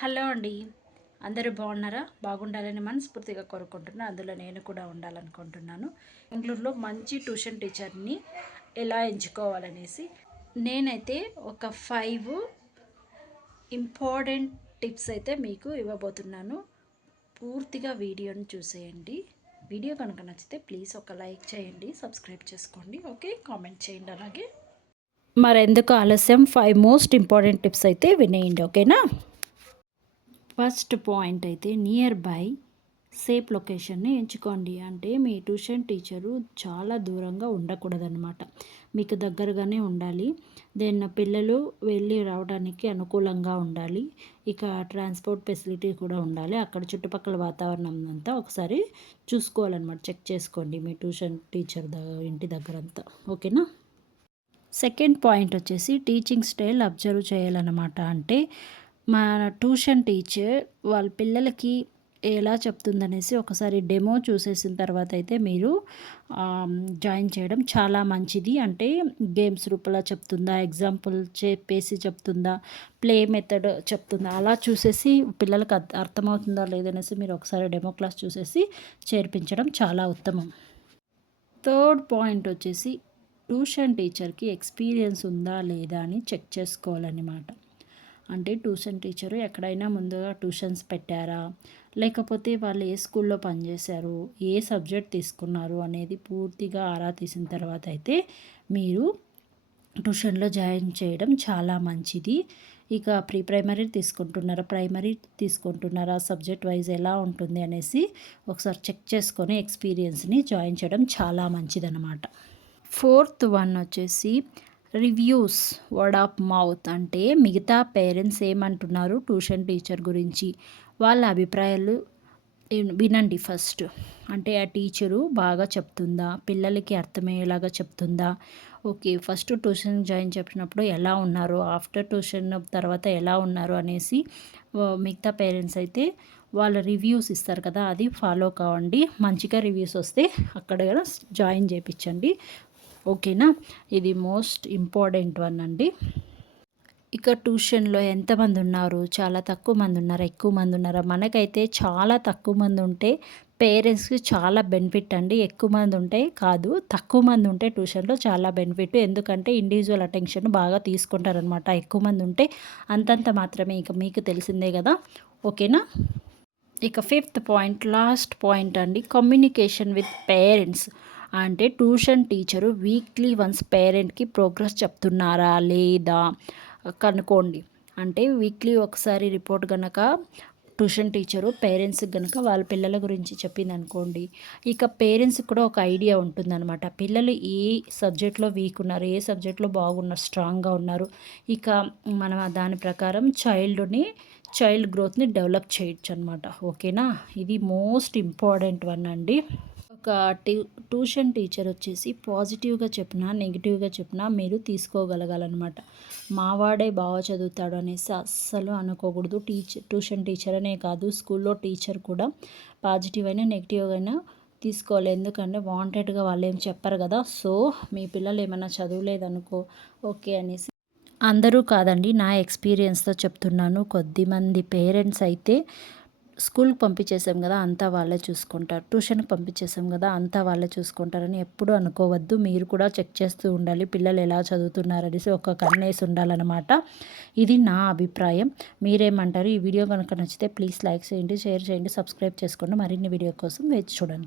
Hello అండి. అందరూ బాగున్నారా? బాగుండాలని మనస్ఫూర్తిగా కోరుకుంటున్నా. అందులో నేను కూడా ఉండాలనుకుంటున్నాను. బెంగళూరులో మంచి ట్యూషన్ టీచర్ని ఎలా ఎంచుకోవాలనేసి నేనైతే ఒక 5 ఇంపార్టెంట్ టిప్స్ అయితే మీకు ఇవ్వబోతున్నాను. పూర్తిగా వీడియోని చూసేయండి. వీడియో కనుక నచ్చితే ప్లీజ్ ఒక లైక్ చేయండి, సబ్స్క్రైబ్ చేసుకోండి, ఓకే, కామెంట్ చేయండి. అలాగే మరెందుకు ఆలస్యం, 5 మోస్ట్ ఇంపార్టెంట్ టిప్స్ అయితే వినేయండి, ఓకేనా? ఫస్ట్ పాయింట్ అయితే నియర్ బై సేఫ్ లొకేషన్ని ఎంచుకోండి. అంటే మీ ట్యూషన్ టీచరు చాలా దూరంగా ఉండకూడదన్నమాట, మీకు దగ్గరగానే ఉండాలి. దెన్ పిల్లలు వెళ్ళి రావడానికి అనుకూలంగా ఉండాలి. ఇక ట్రాన్స్పోర్ట్ ఫెసిలిటీ కూడా ఉండాలి. అక్కడ చుట్టుపక్కల వాతావరణం అంతా ఒకసారి చూసుకోవాలన్నమాట, చెక్ చేసుకోండి మీ ట్యూషన్ టీచర్ ఇంటి దగ్గరంతా, ఓకేనా? సెకండ్ పాయింట్ వచ్చేసి టీచింగ్ స్టైల్ అబ్జర్వ్ చేయాలన్నమాట. అంటే మన ట్యూషన్ టీచర్ వాళ్ళ పిల్లలకి ఎలా చెప్తుందనేసి ఒకసారి డెమో చూసేసిన తర్వాత అయితే మీరు జాయిన్ చేయడం చాలా మంచిది. అంటే గేమ్స్ రూపంలో చెప్తుందా, ఎగ్జాంపుల్ చెప్పేసి చెప్తుందా, ప్లే మెథడ్ చెప్తుందా, అలా చూసేసి పిల్లలకు అర్థమవుతుందా లేదనేసి మీరు ఒకసారి డెమో క్లాస్ చూసేసి చేర్పించడం చాలా ఉత్తమం. థర్డ్ పాయింట్ వచ్చేసి ట్యూషన్ టీచర్కి ఎక్స్పీరియన్స్ ఉందా లేదా అని చెక్ చేసుకోవాలన్నమాట. అంటే ట్యూషన్ టీచరు ఎక్కడైనా ముందుగా ట్యూషన్స్ పెట్టారా, లేకపోతే వాళ్ళు ఏ స్కూల్లో పనిచేశారు, ఏ సబ్జెక్ట్ తీసుకున్నారు అనేది పూర్తిగా ఆరా తీసిన తర్వాత అయితే మీరు ట్యూషన్లో జాయిన్ చేయడం చాలా మంచిది. ఇక ప్రీ ప్రైమరీ తీసుకుంటున్నారా, ప్రైమరీ తీసుకుంటున్నారా, సబ్జెక్ట్ వైజ్ ఎలా ఉంటుంది అనేసి ఒకసారి చెక్ చేసుకొని ఎక్స్పీరియన్స్ని జాయిన్ చేయడం చాలా మంచిదన్నమాట. ఫోర్త్ వన్ వచ్చేసి రివ్యూస్, వర్డ్ ఆఫ్ మౌత్. అంటే మిగతా పేరెంట్స్ ఏమంటున్నారు ట్యూషన్ టీచర్ గురించి, వాళ్ళ అభిప్రాయాలు వినండి ఫస్ట్. అంటే ఆ టీచరు బాగా చెప్తుందా, పిల్లలకి అర్థమయ్యేలాగా చెప్తుందా, ఓకే, ఫస్ట్ ట్యూషన్ జాయిన్ చెప్పినప్పుడు ఎలా ఉన్నారు, ఆఫ్టర్ ట్యూషన్ తర్వాత ఎలా ఉన్నారు అనేసి మిగతా పేరెంట్స్ అయితే వాళ్ళ రివ్యూస్ ఇస్తారు కదా, అది ఫాలో కావండి. మంచిగా రివ్యూస్ వస్తే అక్కడ జాయిన్ చేయించండి, ఓకేనా? ఇది మోస్ట్ ఇంపార్టెంట్ వన్ అండి. ఇక ట్యూషన్లో ఎంతమంది ఉన్నారు, చాలా తక్కువ మంది ఉన్నారా, ఎక్కువ మంది ఉన్నారా? మనకైతే చాలా తక్కువ మంది ఉంటే పేరెంట్స్కి చాలా బెనిఫిట్ అండి. ఎక్కువ మంది ఉంటే కాదు, తక్కువ మంది ఉంటే ట్యూషన్లో చాలా బెనిఫిట్. ఎందుకంటే ఇండివిజువల్ అటెన్షన్ బాగా తీసుకుంటారనమాట. ఎక్కువ మంది ఉంటే అంతంత మాత్రమే, ఇక మీకు తెలిసిందే కదా, ఓకేనా? ఇక ఫిఫ్త్ పాయింట్, లాస్ట్ పాయింట్ అండి, కమ్యూనికేషన్ విత్ పేరెంట్స్. అంటే ట్యూషన్ టీచరు వీక్లీ వన్స్ పేరెంట్కి ప్రోగ్రెస్ చెప్తున్నారా లేదా కనుక్కోండి. అంటే వీక్లీ ఒకసారి రిపోర్ట్ కనుక ట్యూషన్ టీచరు పేరెంట్స్కి కనుక వాళ్ళ పిల్లల గురించి చెప్పింది అనుకోండి, ఇక పేరెంట్స్కి కూడా ఒక ఐడియా ఉంటుందన్నమాట, పిల్లలు ఏ సబ్జెక్ట్లో వీక్ ఉన్నారు, ఏ సబ్జెక్ట్లో బాగున్నారు, స్ట్రాంగ్గా ఉన్నారు. ఇక మనం దాని ప్రకారం చైల్డ్ గ్రోత్ని డెవలప్ చేయొచ్చు అనమాట, ఓకేనా? ఇది మోస్ట్ ఇంపార్టెంట్ వన్ అండి. ఒక ట్యూషన్ టీచర్ వచ్చేసి పాజిటివ్గా చెప్పినా నెగిటివ్గా చెప్పినా మీరు తీసుకోగలగాలన్నమాట. మావాడే బాగా చదువుతాడు అనేసి అస్సలు అనుకోకూడదు. ట్యూషన్ టీచర్ అనే కాదు, స్కూల్లో టీచర్ కూడా పాజిటివ్ అయినా నెగిటివ్ అయినా తీసుకోవాలి. ఎందుకంటే వాంటెడ్గా వాళ్ళు ఏం చెప్పరు కదా. సో మీ పిల్లలు ఏమైనా చదవలేదనుకో, ఓకే అనేసి, అందరూ కాదండి, నా ఎక్స్పీరియన్స్తో చెప్తున్నాను. కొద్దిమంది పేరెంట్స్ అయితే స్కూల్కి పంపించేసాం కదా అంతా వాళ్ళే చూసుకుంటారు, ట్యూషన్కి పంపించేసాం కదా అంతా వాళ్ళే చూసుకుంటారని ఎప్పుడు అనుకోవద్దు. మీరు కూడా చెక్ చేస్తూ ఉండాలి, పిల్లలు ఎలా చదువుతున్నారనేసి ఒక కన్నేసి ఉండాలన్నమాట. ఇది నా అభిప్రాయం. మీరేమంటారు? ఈ వీడియో కనుక నచ్చితే ప్లీజ్ లైక్ చేయండి, షేర్ చేయండి, సబ్స్క్రైబ్ చేసుకోండి. మరిన్ని వీడియో కోసం వేచి చూడండి.